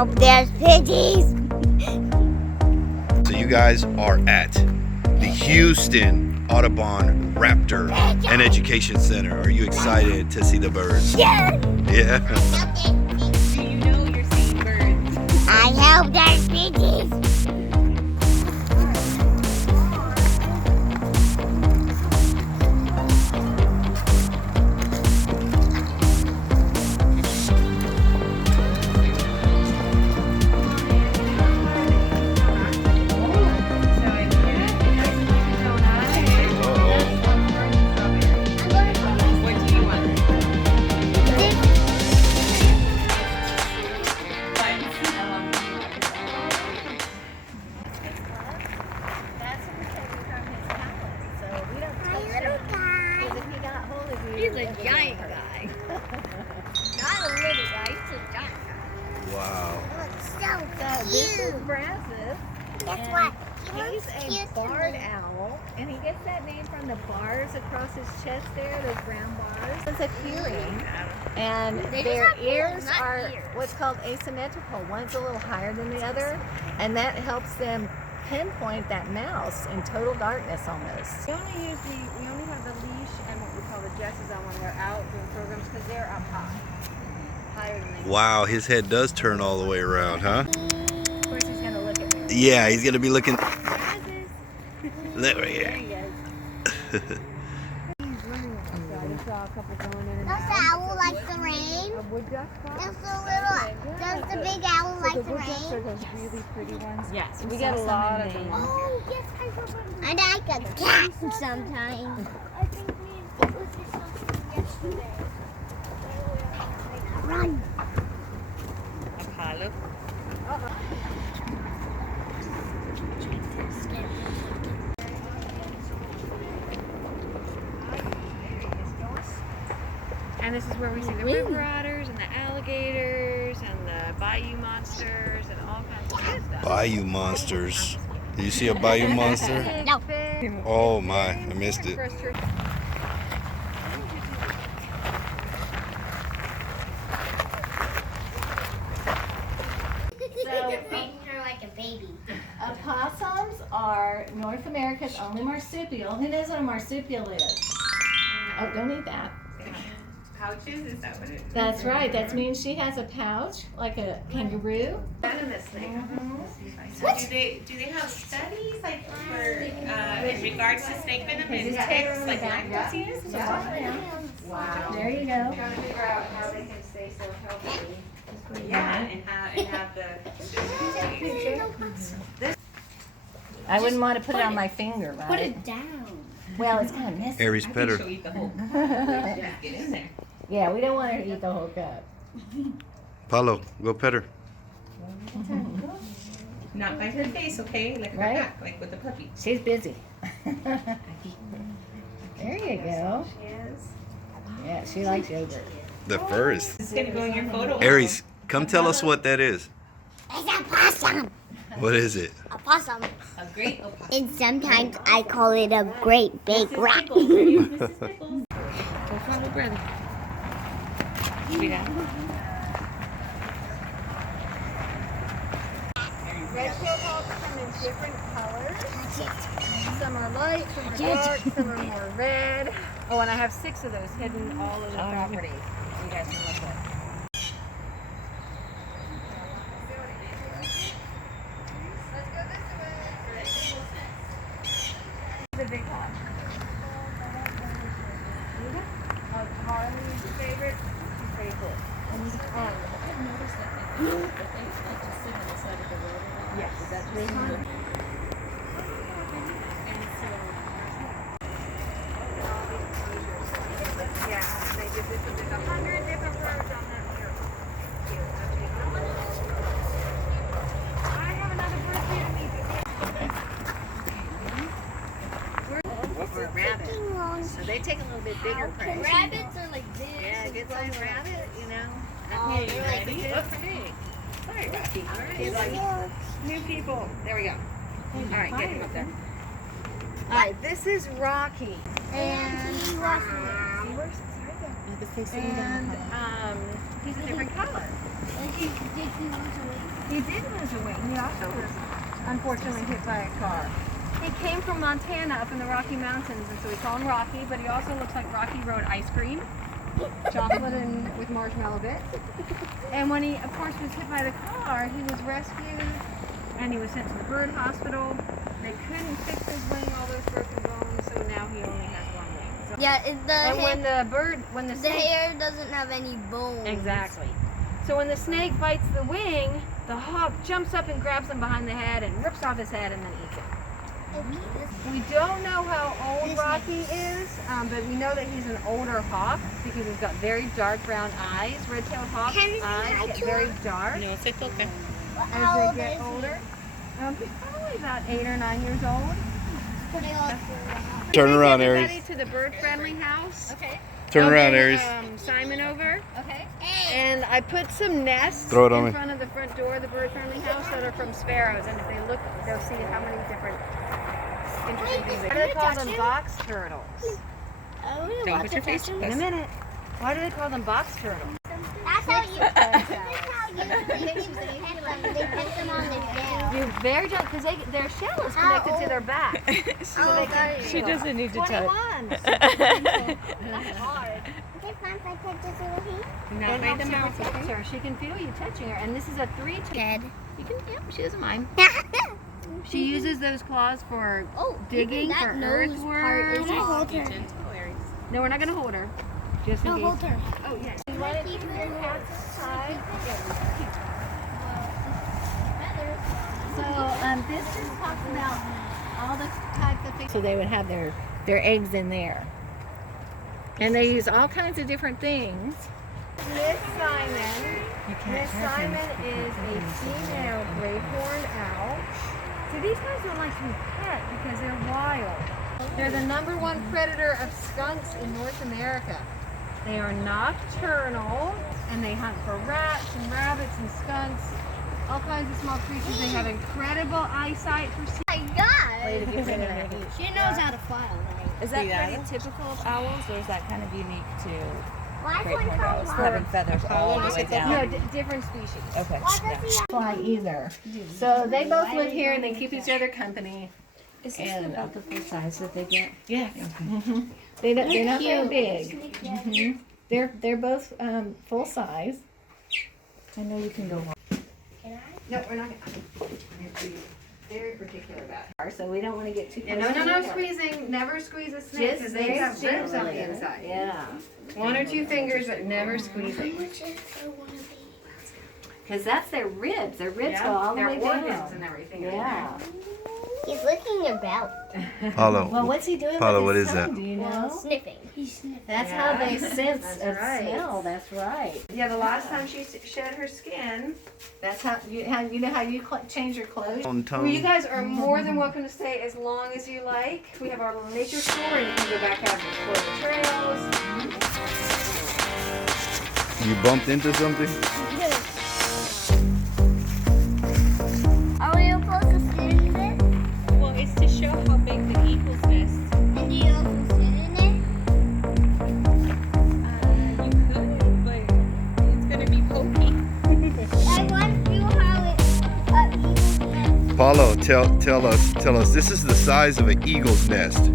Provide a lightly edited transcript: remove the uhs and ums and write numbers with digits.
hope there's piggies. So you guys are at the Houston Audubon Raptor and Education Center. Are you excited to see the birds? Yeah. Yeah. Do you know you're seeing birds? I hope there's piggies. What do you want? That's what we take from his palate. So we don't Hi, touch little him. guy. Because if he got hold of you, He's a it would giant hurt. guy. Not a little guy, he's a giant guy. Wow. He looks so So this is cute. Francis. Guess and what? He He's looks a cute to barred me. owl, and he gets that name from the bars across his chest there, those brown bars. It's a hearing, and They just their have holes, ears not are ears. what's called asymmetrical. One's a little higher than the other, and that helps them pinpoint that mouse in total darkness almost. We only have the leash and what we call the jesses on when they're out doing programs because they're up high. Higher than they Wow, his head does turn all the way around, huh? Of course, he's going to look at me. Yeah, he's gonna be looking. Francis. There we There go. he is. He's running. So I just saw a couple going in and Does the out. owl like the rain? A wood duck spot? Does the big owl like the The wood ducks are rain? those really pretty ones. Yes, We get a lot of them. Oh, yes, I remember. And I like a cat sometimes. I think we looked at something yesterday. Run. Apollo. And this is where we see the river otters and the alligators and the bayou monsters and all kinds of good stuff. Bayou monsters. Did you see a bayou monster? No. Oh my, I missed it. You're feeding her like a baby. Opossums are North America's only marsupial. Who knows what a marsupial is? Oh, don't eat that. Pouches, is that what it is? That's right. That means she has a pouch, like a kangaroo. Venomous thing. So do they have studies like for in regards to snake venom and ticks like Lyme disease? Wow. There you go. Trying to figure out how they can stay so healthy. Yeah, and have the. I wouldn't want to put it on my finger, right? Put it down. Well, it's kind of messy. Aries Petter. She'll eat the whole. Yeah, get in there. Yeah, we don't want her to eat the whole cup. Apollo, go pet her. Not by her face, okay? Like her Right. back, like with the puppy. She's busy. There you go. She is. Yeah, she likes yogurt. The first. It's gonna go in your photo. Aries, come tell us what that is. It's a possum. What is it? A possum. A great opossum. And sometimes I call it a great big rat. Go follow brother. Sweetheart. Red-tailed hawks come in different colors. Some are light, some are dark, some are more red. Oh, and I have 6 of those hidden all over the property. You guys can look at. The big hawk. Harley's favorite. She's pretty cool. Yes, that's big one. Yeah, they did this with 100 different birds on that mural. I have another bird here to meet you. We're rabbits. So they take a little bit bigger prey. Rabbits are like this. Yeah, good sized rabbit, you know. Okay, you they're like ready? the kid for me. Sorry, Rocky. All right. Kids like new people. There we go. All right, get him up there. All right, this is Rocky. And he's a different color. He did lose a wing. He also was unfortunately hit by a car. He came from Montana up in the Rocky Mountains, and so we call him Rocky, but he also looks like Rocky Road ice cream. Chocolate and with marshmallow bits. And when he, of course, was hit by the car, he was rescued and he was sent to the bird hospital. They couldn't fix his wing, all those broken bones, so now he only has one wing. So, Yeah, when the the snake, hair doesn't have any bones. exactly. So when the snake bites the wing, the hawk jumps up and grabs him behind the head and rips off his head and then eats it. We don't know how old Rocky is, but we know that he's an older hawk because he's got very dark brown eyes. Red-tailed hawks' eyes get very dark No, se toca. as they get older. He's probably about 8 or 9 years old. Turn around, Take Aries. everybody to the bird-friendly house. Okay. Turn I'll around, bring, Aries. Simon over. Okay. And I put some nests Throw it on in me. front of the front door of the bird-friendly house that are from sparrows. And if they look, they'll see how many different interesting things. Why do they call them box turtles? Don't put your face in In a this. minute. Why do they call them box turtles? That's how you. That's how you. They put them on their shell. You very gentle because their shell is connected to their back. So they can She doesn't need to touch. 21. That's hard. Okay, fine, if I touch this little hand. Not It by helps the you mouth. protect her. She can feel you touching her, and this is a 3-2. Dead. You can, yep, she doesn't mind. She uses those claws for digging, for earthworms. hold her. Gentle, Aries. No, we're not gonna hold her. Just in No, case. hold her. Oh yes. You want to keep your cats inside? So this just talks about all the types of things. So they would have their eggs in there, and they use all kinds of different things. Miss Simon. Miss Simon is a female gray horned owl. So these guys don't like to be pet because they're wild. They're the #1 predator of skunks in North America. They are nocturnal, and they hunt for rats and rabbits and skunks, all kinds of small creatures. They have incredible eyesight for Oh my God. way to get rid of that heat. She knows how to fly all night. Is that pretty typical of owls, or is that kind of unique to Why great horned owls, is having feathers all the way down? No, different species. Okay. Why does he Fly either. So they both live here and they keep each other company. Is this about the full size that they get? Yeah. They're not very big. They're both full size. I know you can go home. No, we're not gonna. We have to be very particular about it. So we don't want to get too close. No squeezing. Never squeeze a snake because they have ribs on the inside. Yeah. 1 or 2 fingers, but never squeezing. Because that's their ribs. Their ribs go all the Their way organs down. and everything. Yeah. He's licking your belt. Apollo. Well, what's he doing Apollo, with what his is tongue? that? Do you know? Sniffing. He's sniffing. That's Yeah. how they sense That's of right. smell. That's right. Yeah, the last time she shed her skin, that's how you know how you change your clothes. On Well, you tongue. guys are more than welcome to stay as long as you like. We have our little nature tour, and you can go back out and explore the trails. You bumped into something? Are we supposed to sit in this? Well, it's to show how big the eagle's nest. And do you also sit in it? You could, but it's gonna be pokey. I want to do how it eagle's nest. Apollo, tell us. This is the size of an eagle's nest.